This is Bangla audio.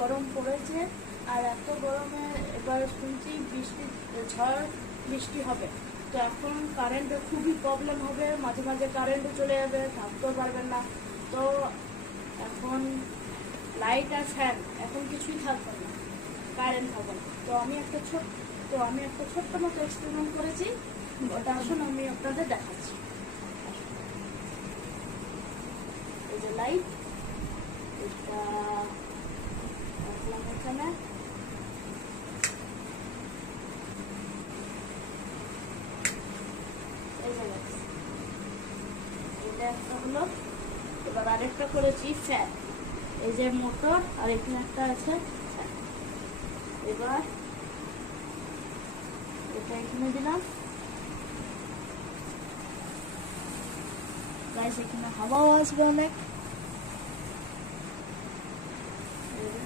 গরম পড়েছে, আর এত গরমে এবার শুনছি ঝড় বৃষ্টি হবে। তো এখন কারেন্টের খুবই প্রবলেম হবে, মাঝে মাঝে কারেন্টও চলে যাবে, থাকতেও পারবেন না। তো এখন লাইট আর ফ্যান এখন কিছুই থাকবে না, কারেন্ট হবে না। তো আমি একটা ছোট্ট মতো এক্সপেরিমেন্ট করেছি, ওটা আসুন আমি আপনাদের দেখাচ্ছি। এই যে লাইট, এটা রাখলাম এখানে। এটা একটা হলো। এবার আরেকটা করেছি ফ্যান, এই যে মোটর, আর এখানে একটা আছে ফ্যান। এবার এটা এখানে দিলাম, গাইস এখানে হাওয়াও আসবে অনেক।